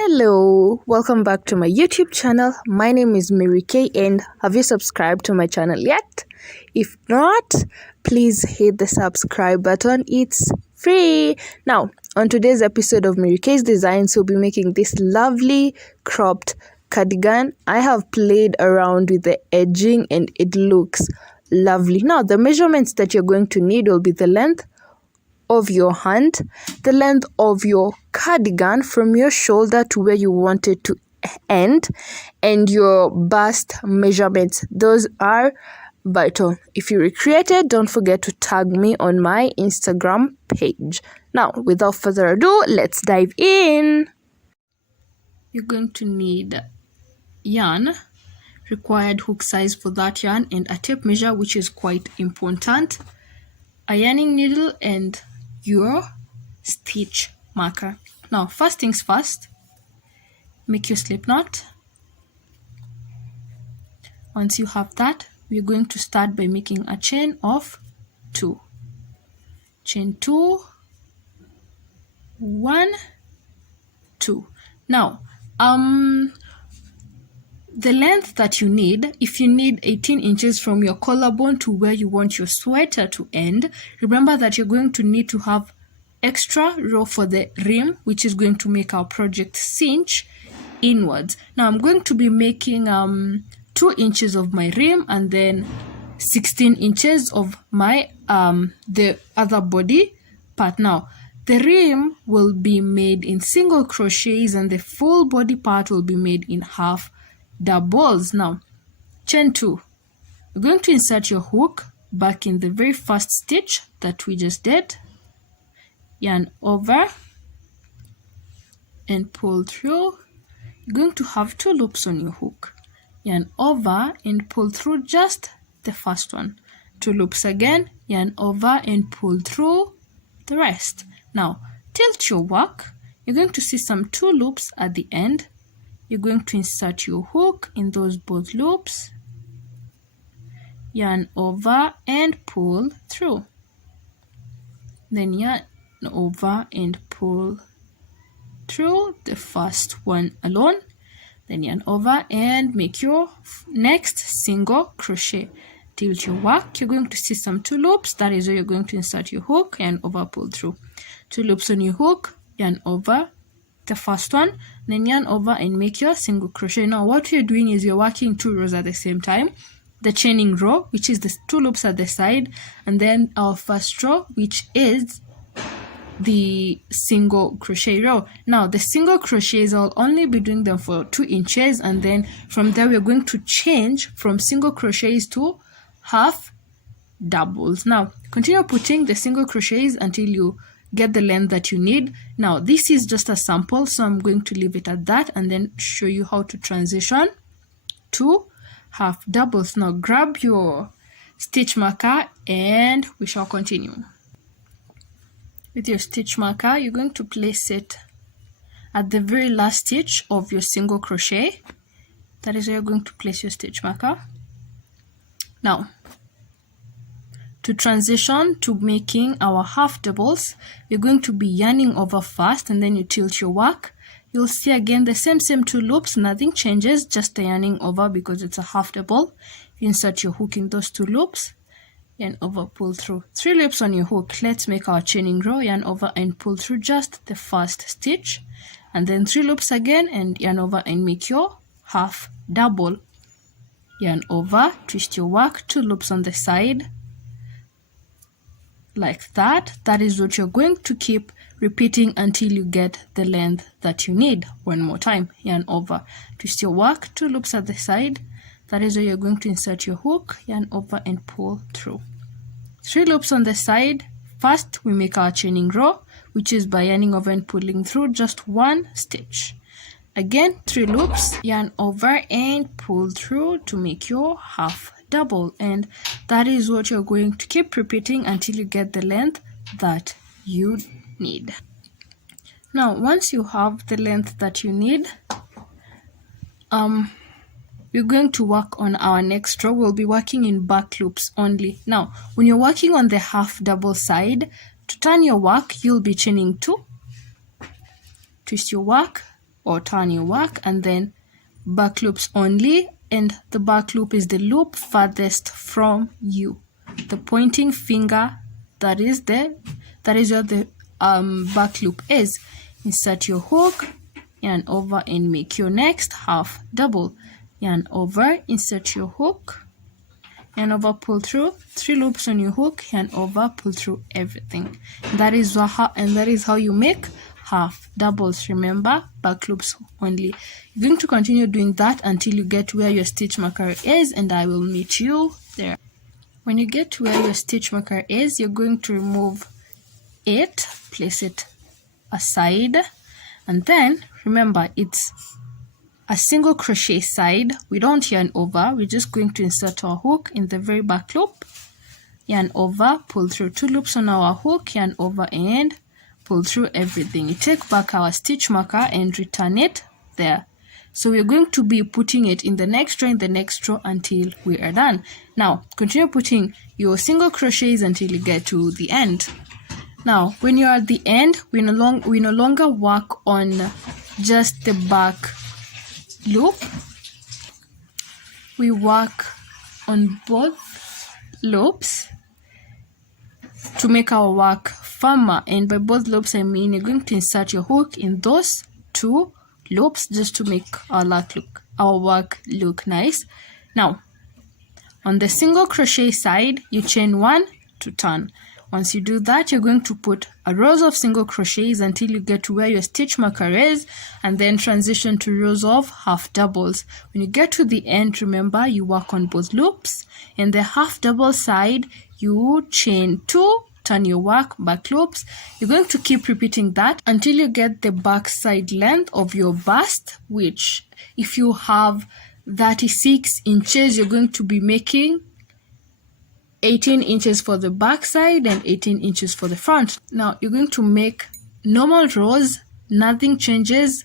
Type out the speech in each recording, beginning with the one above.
Hello, welcome back to my YouTube channel. My name is Mary Kay, and have you subscribed to my channel yet? If not, please hit the subscribe button. It's free. Now, on today's episode of Mary Kay's Designs, we'll be making this lovely cropped cardigan. I have played around with the edging and it looks lovely. Now, the measurements that you're going to need will be the length of your hand, the length of your cardigan from your shoulder to where you want it to end, and your bust measurements. Those are vital. If you recreate it, don't forget to tag me on my Instagram page. Now, without further ado, let's dive in. You're going to need yarn, required hook size for that yarn, and a tape measure, which is quite important, a yarning needle, and your stitch marker. Now, first things first, make your slip knot. Once you have that, we're going to start by making a chain of 2. Chain 2, 1, 2. Now, the length that you need, if you need 18 inches from your collarbone to where you want your sweater to end, remember that you're going to need to have extra row for the rim, which is going to make our project cinch inwards. Now I'm going to be making 2 inches of my rim and then 16 inches of my the other body part. Now the rim will be made in single crochets and the full body part will be made in half doubles. Now, chain 2, you're going to insert your hook back in the very first stitch that we just did, yarn over and pull through. You're going to have 2 loops on your hook, yarn over and pull through just the first one, 2 loops again, yarn over and pull through the rest. Now tilt your work. You're going to see some 2 loops at the end. You're going to insert your hook in those both loops, yarn over and pull through. Then yarn over and pull through the first one alone. Then yarn over and make your next single crochet. Tilt your work. You're going to see some 2 loops. That is where you're going to insert your hook, yarn over, pull through. 2 loops on your hook, yarn over the first one, then yarn over and make your single crochet. Now what you're doing is you're working 2 rows at the same time, the chaining row, which is the 2 loops at the side, and then our first row, which is the single crochet row. Now the single crochets, I'll only be doing them for 2 inches, and then from there we're going to change from single crochets to half doubles. Now continue putting the single crochets until you get the length that you need. Now this is just a sample, so I'm going to leave it at that and then show you how to transition to half doubles. Now grab your stitch marker and we shall continue. With your stitch marker, you're going to place it at the very last stitch of your single crochet. That is where you're going to place your stitch marker. Now to transition to making our half doubles, you're going to be yarning over first and then you tilt your work. You'll see again the same 2 loops, nothing changes, just the yarning over because it's a half double. You insert your hook in those 2 loops, yarn over, pull through. 3 loops on your hook. Let's make our chaining row, yarn over and pull through just the first stitch, and then 3 loops again and yarn over and make your half double. Yarn over, twist your work, 2 loops on the side, like that. That is what you're going to keep repeating until you get the length that you need. One more time, yarn over, twist your work, 2 loops at the side. That is where you're going to insert your hook, yarn over and pull through. 3 loops on the side. First we make our chaining row, which is by yarning over and pulling through just 1 stitch. Again 3 loops, yarn over and pull through to make your half double, and that is what you're going to keep repeating until you get the length that you need. Now once you have the length that you need, we're going to work on our next row. We'll be working in back loops only. Now when you're working on the half double side, to turn your work you'll be chaining 2, twist your work, or turn your work, and then back loops only, and the back loop is the loop farthest from you. The pointing finger that is where the back loop is. Insert your hook, yarn over and make your next half double. Yarn over, insert your hook, yarn over, pull through, 3 loops on your hook, yarn over, pull through everything. That is how you make half doubles. Remember, back loops only. You're going to continue doing that until you get where your stitch marker is, and I will meet you there. When you get to where your stitch marker is, you're going to remove it, place it aside, and then remember it's a single crochet side. We don't yarn over, we're just going to insert our hook in the very back loop, yarn over, pull through 2 loops on our hook, yarn over and pull through everything. You take back our stitch marker and return it there. So we're going to be putting it in the next row until we are done. Now continue putting your single crochets until you get to the end. Now when you're at the end, we no longer work on just the back loop. We work on both loops to make our work firmer, and by both loops I mean you're going to insert your hook in those 2 loops just to make our work look nice. Now on the single crochet side, you chain 1 to turn. Once you do that, you're going to put a rows of single crochets until you get to where your stitch marker is, and then transition to rows of half doubles. When you get to the end, remember you work on both loops. In the half double side, you chain 2, turn your work, back loops. You're going to keep repeating that until you get the back side length of your bust, which if you have 36 inches, you're going to be making 18 inches for the back side and 18 inches for the front. Now you're going to make normal rows, nothing changes,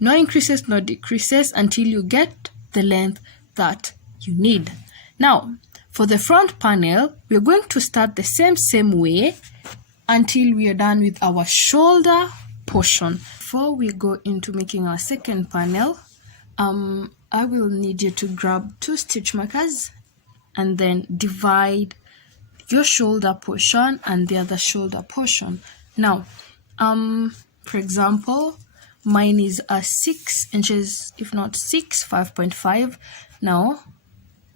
no increases, no decreases until you get the length that you need. Now for the front panel, we're going to start the same way until we are done with our shoulder portion. Before we go into making our second panel, I will need you to grab 2 stitch markers and then divide your shoulder portion and the other shoulder portion. Now, for example, mine is 6 inches, if not 6, 5.5. Now,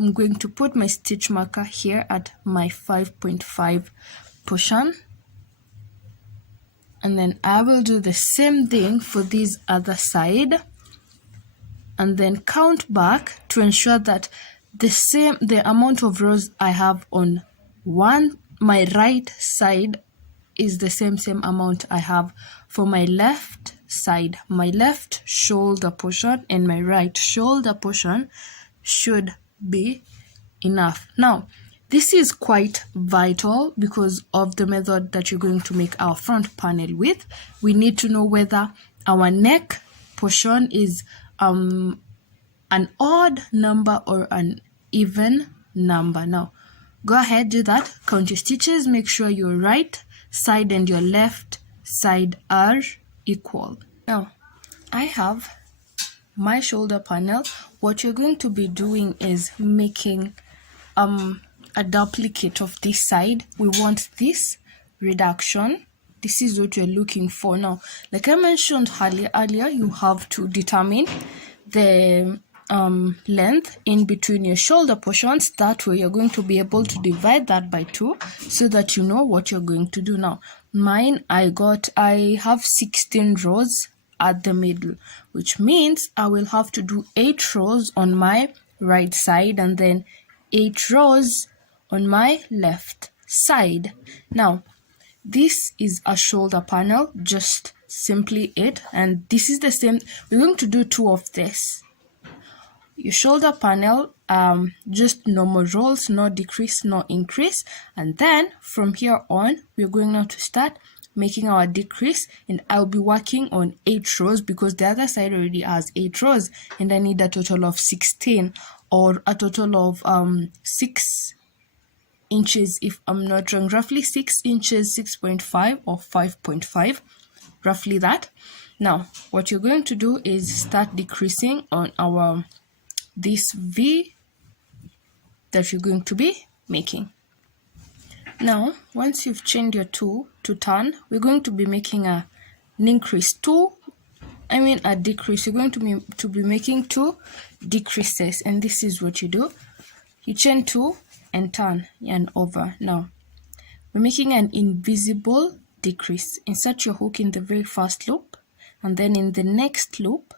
I'm going to put my stitch marker here at my 5.5 portion. And then I will do the same thing for this other side. And then count back to ensure that the amount of rows I have on my right side is the same amount I have for my left side. My left shoulder portion and my right shoulder portion should be enough. Now this is quite vital because of the method that you're going to make our front panel with. We need to know whether our neck portion is an odd number or an even number. Now go ahead, do that, count your stitches, make sure your right side and your left side are equal. Now I have my shoulder panel. What you're going to be doing is making a duplicate of this side. We want this reduction. This is what you're looking for. Now like I mentioned earlier, you have to determine the length in between your shoulder portions. That way you're going to be able to divide that by 2 so that you know what you're going to do. Now mine, I have 16 rows at the middle, which means I will have to do 8 rows on my right side and then 8 rows on my left side. Now this is a shoulder panel, just simply it, and this is the same. We're going to do 2 of this. Your shoulder panel, just normal rows, no decrease, no increase, and then from here on we're going now to start making our decrease, and I'll be working on 8 rows because the other side already has 8 rows and I need a total of 16 or a total of 6 inches if I'm not wrong, roughly 6 inches, 6.5 or 5.5, roughly that. Now what you're going to do is start decreasing on our this V that you're going to be making. Now once you've chained your 2 to turn, we're going to be making an increase a decrease. You're going to be making 2 decreases, and this is what you do. You chain 2 and turn yarn over. Now we're making an invisible decrease. Insert your hook in the very first loop, and then in the next loop,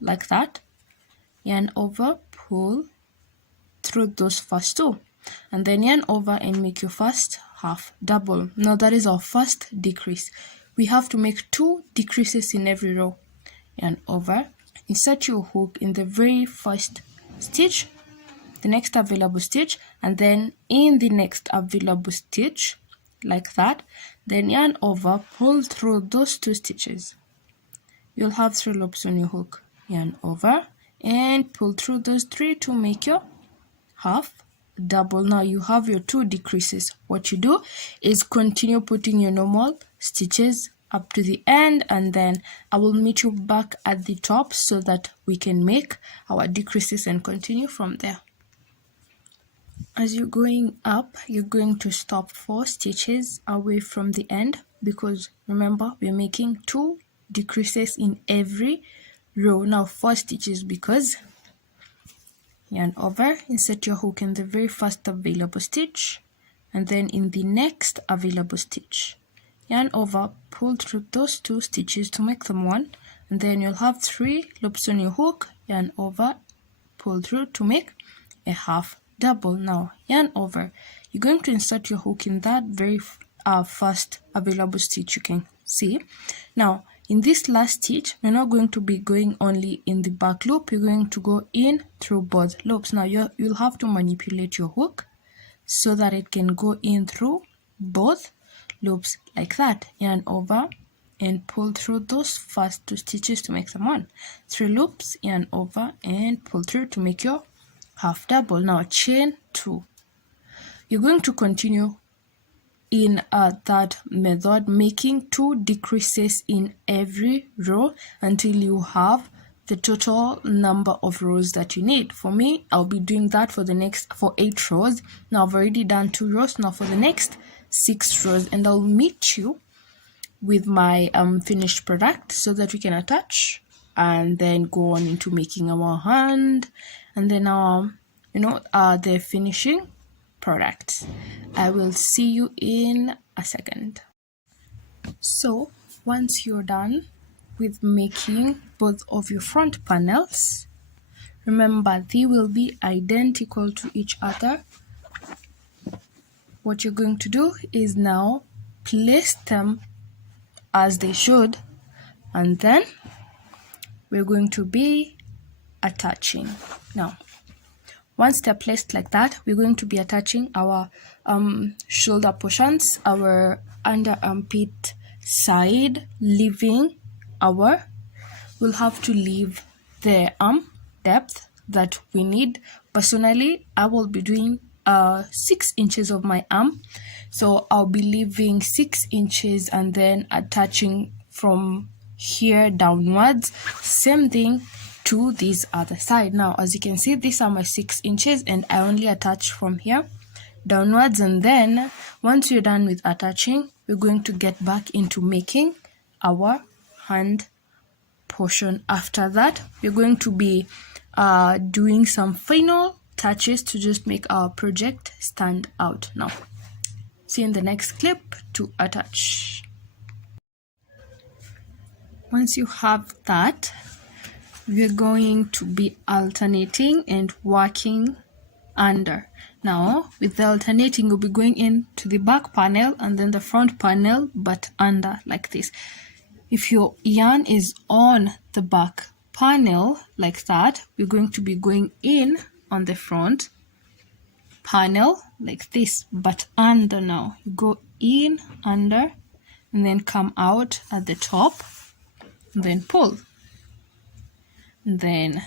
like that, yarn over, pull through those first 2, and then yarn over and make your first half double. Now that is our first decrease. We have to make 2 decreases in every row. Yarn over, insert your hook in the very first stitch, the next available stitch, and then in the next available stitch, like that, then yarn over, pull through those 2 stitches. You'll have 3 loops on your hook. Yarn over and pull through those 3 to make your half double. Now you have your 2 decreases. What you do is continue putting your normal stitches up to the end, and then I will meet you back at the top so that we can make our decreases and continue from there. As you're going up, you're going to stop 4 stitches away from the end, because remember we're making 2 decreases in every row. Now 4 stitches, because yarn over, insert your hook in the very first available stitch, and then in the next available stitch, yarn over, pull through those 2 stitches to make them 1, and then you'll have 3 loops on your hook. Yarn over, pull through to make a half double. Now yarn over, you're going to insert your hook in that very first available stitch you can see. Now in this last stitch, we're not going to be going only in the back loop, you're going to go in through both loops. Now you'll have to manipulate your hook so that it can go in through both loops, like that. Yarn over and pull through those first 2 stitches to make them 1. 3 loops, yarn over and pull through to make your half double. Now chain 2. You're going to continue in that method, making 2 decreases in every row until you have the total number of rows that you need. For me, I'll be doing that for 8 rows. Now I've already done 2 rows. Now for the next 6 rows, and I'll meet you with my finished product so that we can attach and then go on into making our hand and then the finishing product. I will see you in a second. So once you're done with making both of your front panels, remember they will be identical to each other. What you're going to do is now place them as they should, and then we're going to be attaching. Now once they're placed like that, we're going to be attaching our shoulder portions, our under armpit side, we'll have to leave the arm depth that we need. Personally, I will be doing 6 inches of my arm, so I'll be leaving 6 inches and then attaching from here downwards. Same thing to this other side. Now as you can see, these are my 6 inches and I only attach from here downwards, and then once you're done with attaching, we're going to get back into making our hand portion. After that, we're going to be doing some final touches to just make our project stand out. Now see you in the next clip to attach. Once you have that, we're going to be alternating and working under. Now with the alternating, we'll be going into the back panel and then the front panel, but under, like this. If your yarn is on the back panel like that, we're going to be going in on the front panel like this, but under. Now you go in under and then come out at the top and then pull, and then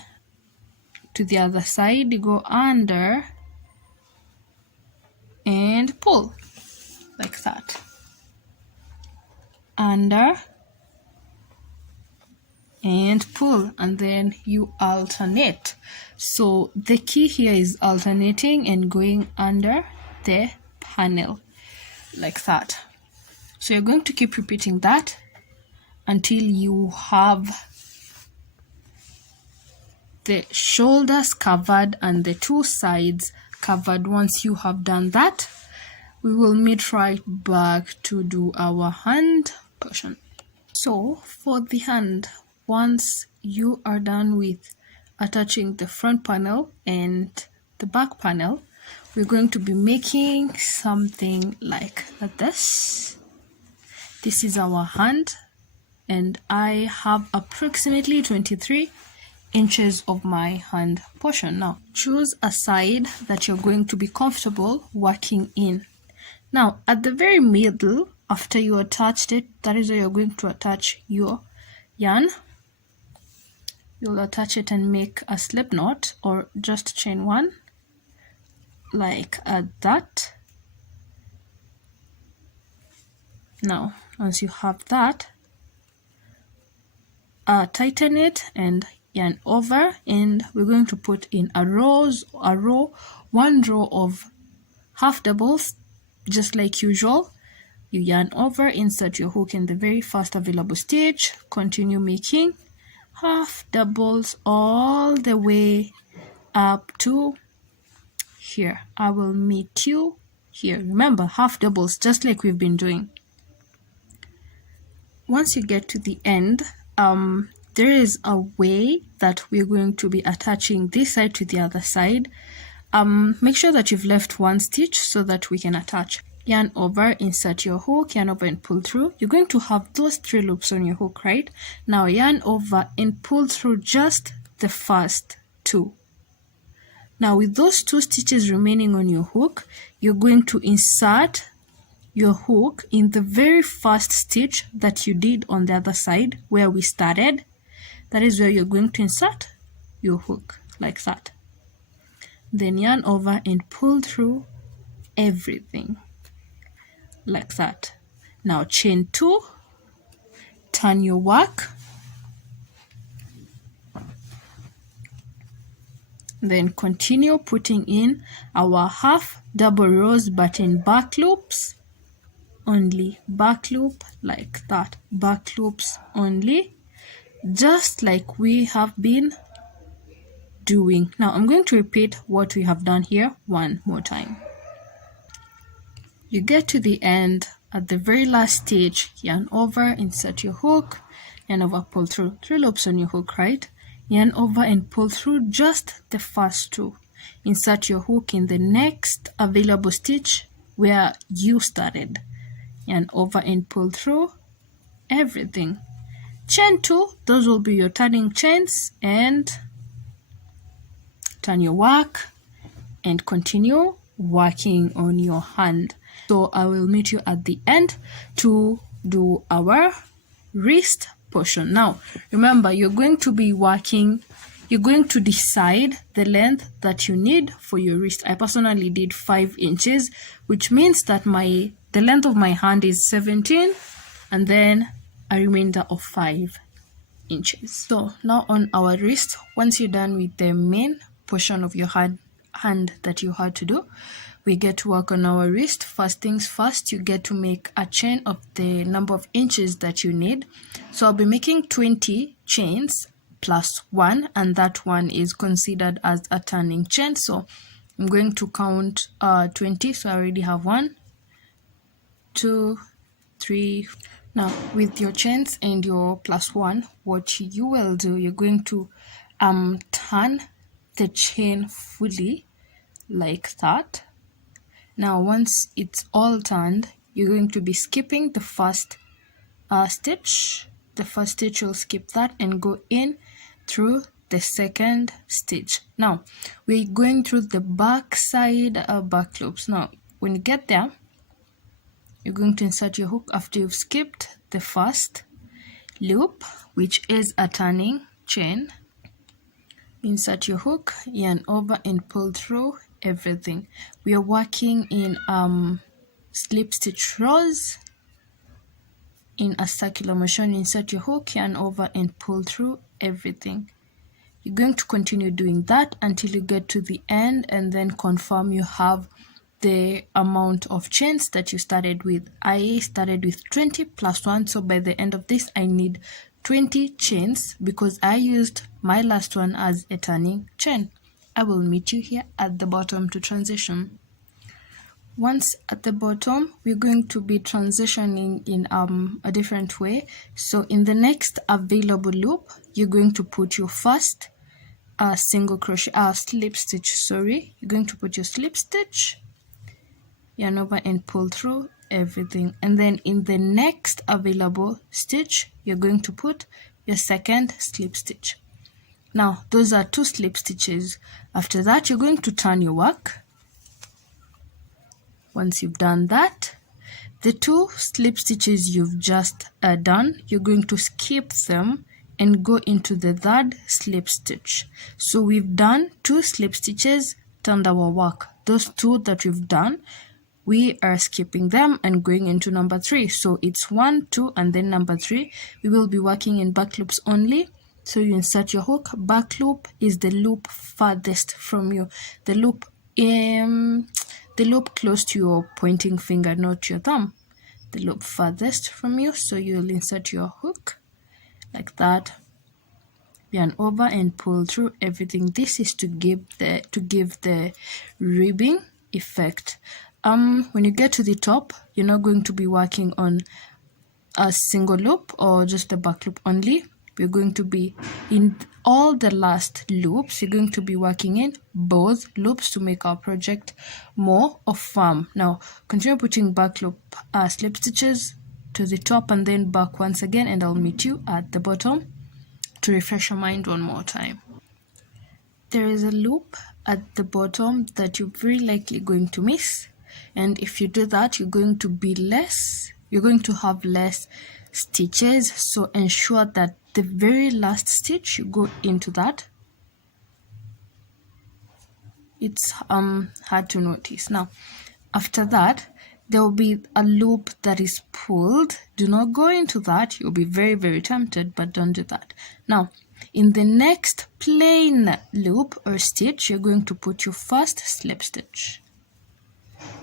to the other side you go under and pull like that, under and pull, and then you alternate. So the key here is alternating and going under the panel like that. So you're going to keep repeating that until you have the shoulders covered and the two sides covered. Once you have done that, we will meet right back to do our hand portion. So for the hand, once you are done with attaching the front panel and the back panel, we're going to be making something like this. This is our hand, and I have approximately 23 inches of my hand portion. Now choose a side that you're going to be comfortable working in. Now at the very middle, after you attached it, that is where you're going to attach your yarn. You'll attach it and make a slip knot or just chain one like that. Now once you have that, tighten it and yarn over, and we're going to put in one row of half doubles, just like usual. You yarn over, insert your hook in the very first available stitch, continue making half doubles all the way up to here. I will meet you here. Remember, half doubles, just like we've been doing. Once you get to the end, there is a way that we're going to be attaching this side to the other side. Make sure that you've left one stitch so that we can attach. Yarn over, insert your hook, yarn over and pull through. You're going to have those 3 loops on your hook, right? Now yarn over and pull through just the first 2. Now with those 2 stitches remaining on your hook, you're going to insert your hook in the very first stitch that you did on the other side where we started. That is where you're going to insert your hook like that. Then yarn over and pull through everything like that. Now chain 2, turn your work, then continue putting in our half double rows but in back loops only. Back loop like that, back loops only, just like we have been doing. Now I'm going to repeat what we have done here one more time. You get to the end, at the very last stitch, yarn over, insert your hook, yarn over, pull through 3 loops on your hook, right? Yarn over and pull through just the first 2. Insert your hook in the next available stitch where you started. Yarn over and pull through everything. Chain 2, those will be your turning chains, and turn your work and continue working on your hand. So I will meet you at the end to do our wrist portion. Now remember, you're going to be working, you're going to decide the length that you need for your wrist. I personally did 5 inches, which means that the length of my hand is 17 and then a remainder of 5 inches. So now on our wrist, once you're done with the main portion of your hand that you had to do, we get to work on our wrist. First things first, you get to make a chain of the number of inches that you need. So I'll be making 20 chains plus 1, and that one is considered as a turning chain. So I'm going to count 20. So I already have 1, 2, 3. Now with your chains and your plus 1, what you will do, you're going to turn the chain fully like that. Now once it's all turned, you're going to be skipping the first stitch. The first stitch, will skip that and go in through the second stitch. Now we're going through the back side back loops. Now when you get there, you're going to insert your hook after you've skipped the first loop, which is a turning chain. Insert your hook, yarn over and pull through everything. We are working in slip stitch rows in a circular motion, insert your hook, yarn over and pull through everything. You're going to continue doing that until you get to the end, and then confirm you have the amount of chains that you started with. I started with 20 plus 1, so by the end of this I need 20 chains because I used my last one as a turning chain. I will meet you here at the bottom to transition. Once at the bottom, we're going to be transitioning in a different way. So in the next available loop, you're going to put your first single crochet, slip stitch, you're going to put your slip stitch, yarn over and pull through everything, and then in the next available stitch you're going to put your second slip stitch. Now those are 2 slip stitches. After that you're going to turn your work. Once you've done that, the 2 slip stitches you've just done, you're going to skip them and go into the 3rd slip stitch. So we've done 2 slip stitches, turned our work. Those 2 that we've done, we are skipping them and going into number 3. So it's 1, 2, and then number 3. We will be working in back loops only. So you insert your hook. Back loop is the loop farthest from you. The loop close to your pointing finger, not your thumb. The loop farthest from you. So you'll insert your hook like that. Yarn over and pull through everything. This is to give the ribbing effect. When you get to the top, you're not going to be working on a single loop or just the back loop only. We're going to be in all the last loops. You're going to be working in both loops to make our project more firm. Now continue putting back loop slip stitches to the top and then back once again, and I'll meet you at the bottom to refresh your mind one more time. There is a loop at the bottom that you're very likely going to miss, and if you do that, you're going to have less stitches. So ensure that the very last stitch you go into that. It's hard to notice. Now after that there will be a loop that is pulled. Do not go into that. You'll be very, very tempted, but don't do that. Now in the next plain loop or stitch, you're going to put your first slip stitch,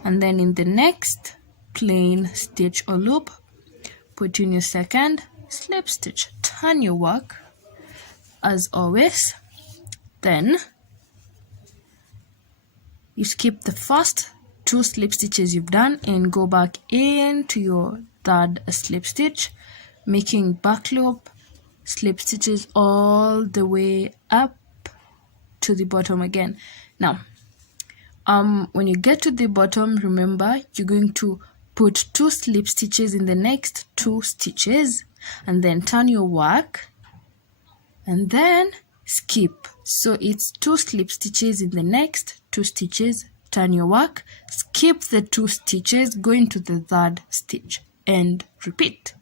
and then in the next plain stitch or loop, put in your second slip stitch. Turn your work as always. Then you skip the first 2 slip stitches you've done and go back into your 3rd slip stitch, making back loop slip stitches all the way up to the bottom again. Now when you get to the bottom, remember you're going to put 2 slip stitches in the next 2 stitches, and then turn your work and then skip. So it's 2 slip stitches in the next 2 stitches, turn your work, skip the 2 stitches, go into the 3rd stitch and repeat.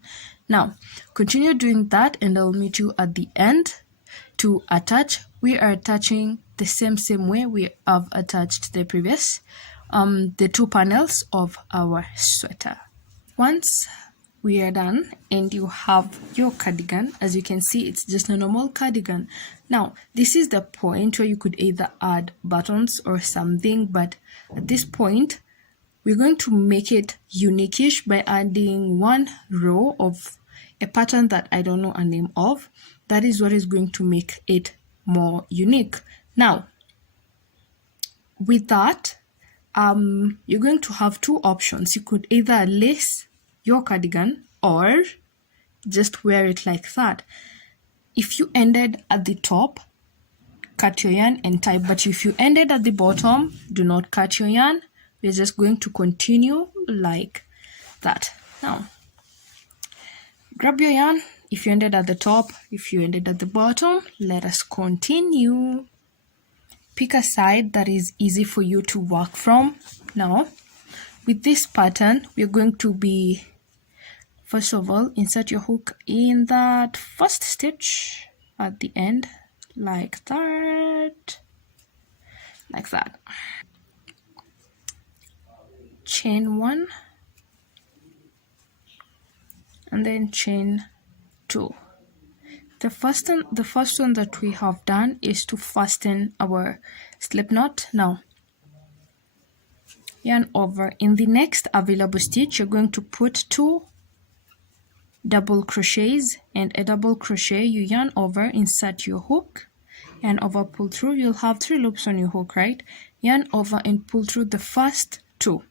Now continue doing that and I'll meet you at the end to attach. We are attaching the same way we have attached the previous the 2 panels of our sweater. Once we are done and you have your cardigan, as you can see, it's just a normal cardigan. Now this is the point where you could either add buttons or something, but at this point we're going to make it unique-ish by adding 1 row of a pattern that I don't know a name of. That is what is going to make it more unique. Now with that, you're going to have 2 options. You could either lace your cardigan or just wear it like that. If you ended at the top, cut your yarn and tie, but if you ended at the bottom, do not cut your yarn. We're just going to continue like that. Now grab your yarn. If you ended at the top, if you ended at the bottom, let us continue. Pick a side that is easy for you to work from. Now with this pattern, we're going to be, first of all, insert your hook in that first stitch at the end like that, chain 1 and then chain 2. The first one that we have done is to fasten our slip knot. Now yarn over. In the next available stitch, you're going to put 2 double crochets and a double crochet. You yarn over, insert your hook, yarn over, pull through. You'll have 3 loops on your hook, right? Yarn over and pull through the first 2,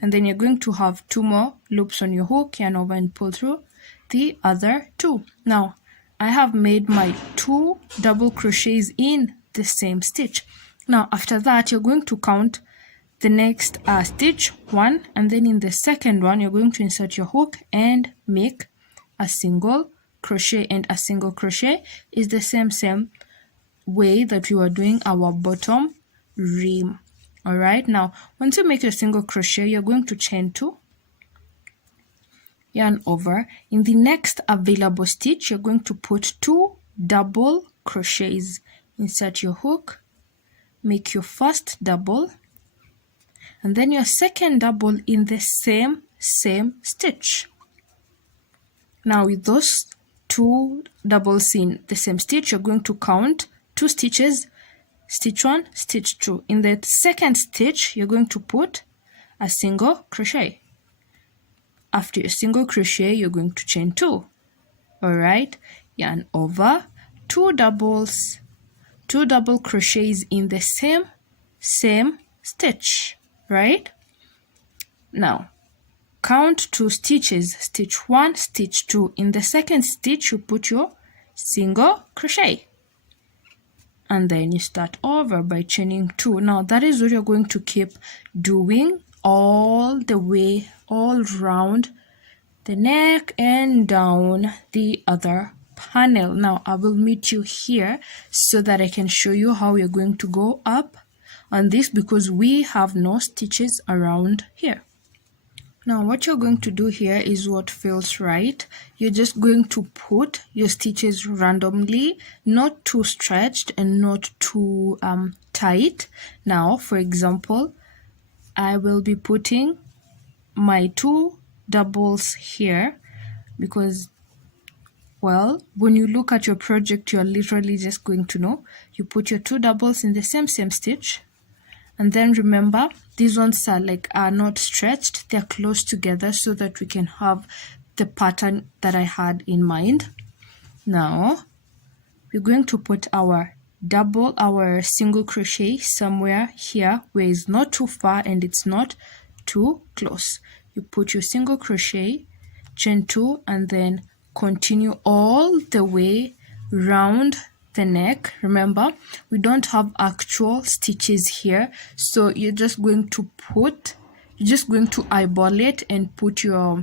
and then you're going to have 2 more loops on your hook, yarn over and pull through the other 2. Now I have made my 2 double crochets in the same stitch. Now after that, you're going to count the next stitch 1, and then in the second one you're going to insert your hook and make a single crochet, and a single crochet is the same way that we were doing our bottom rim. All right, now once you make a single crochet, you're going to chain 2, yarn over. In the next available stitch, you're going to put 2 double crochets, insert your hook, make your first double, and then your second double in the same stitch. Now with those 2 doubles in the same stitch, you're going to count 2 stitches, stitch 1, stitch 2. In the second stitch, you're going to put a single crochet. After your single crochet, you're going to chain 2. All right, yarn over, 2 doubles, 2 double crochets in the same stitch, right? Now count 2 stitches, stitch 1, stitch 2. In the second stitch, you put your single crochet, and then you start over by chaining 2. Now that is what you're going to keep doing all the way, all round the neck and down the other panel. Now I will meet you here so that I can show you how you're going to go up on this, because we have no stitches around here. Now what you're going to do here is what feels right. You're just going to put your stitches randomly, not too stretched and not too tight. Now for example, I will be putting my 2 doubles here because, well, when you look at your project, you're literally just going to know. You put your 2 doubles in the same stitch, and then remember, these ones are not stretched, they're close together so that we can have the pattern that I had in mind. Now we're going to put our single crochet somewhere here where it's not too far and it's not too close. You put your single crochet, chain 2, and then continue all the way round the neck. Remember, we don't have actual stitches here, so you're just going to eyeball it and put your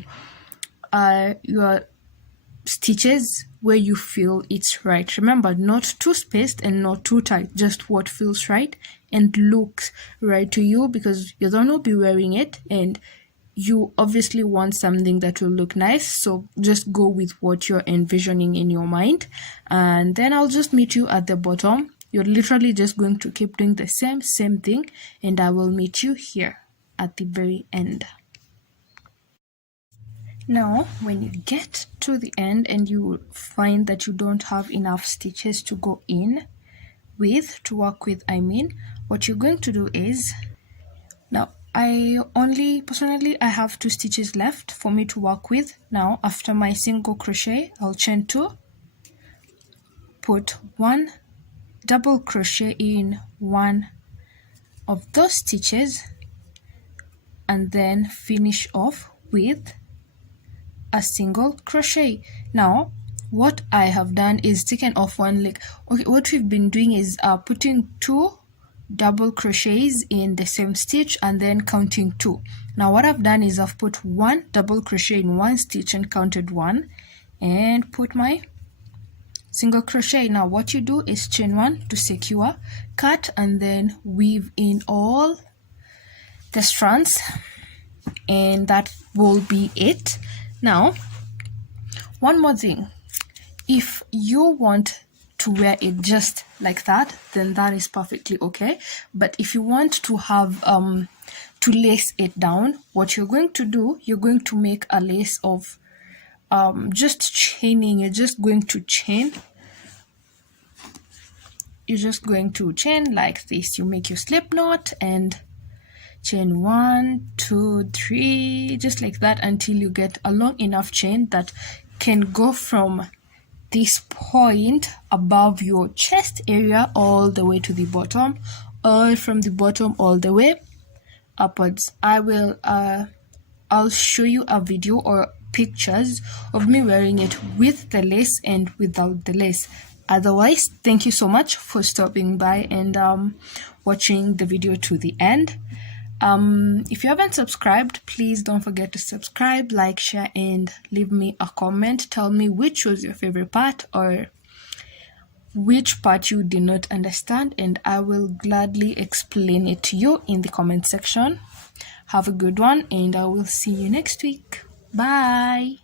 stitches where you feel it's right. Remember, not too spaced and not too tight, just what feels right and looks right to you, because you're going to be wearing it and you obviously want something that will look nice, so just go with what you're envisioning in your mind. And then I'll just meet you at the bottom. You're literally just going to keep doing the same thing, and I will meet you here at the very end. Now when you get to the end and you find that you don't have enough stitches to go in with, to work with, what you're going to do is, now I have 2 stitches left for me to work with. Now after my single crochet, I'll chain 2, put 1 double crochet in one of those stitches, and then finish off with a single crochet. Now what I have done is taken off one leg. Okay, what we've been doing is putting 2 double crochets in the same stitch and then counting 2. Now what I've done is I've put 1 double crochet in one stitch and counted 1 and put my single crochet. Now what you do is chain 1 to secure, cut, and then weave in all the strands, and that will be it. Now one more thing, if you want to wear it just like that, then that is perfectly okay. But if you want to have to lace it down, what you're going to do, you're going to make a lace of just chaining. You're just going to chain. You're just going to chain like this. You make your slip knot and chain 1, 2, 3, just like that until you get a long enough chain that can go from this point above your chest area all the way to the bottom, or from the bottom all the way upwards. I'll show you a video or pictures of me wearing it with the lace and without the lace. Otherwise, thank you so much for stopping by and watching the video to the end. If you haven't subscribed, please don't forget to subscribe, like, share, and leave me a comment. Tell me which was your favorite part or which part you did not understand, and I will gladly explain it to you in the comment section. Have a good one, and I will see you next week. Bye.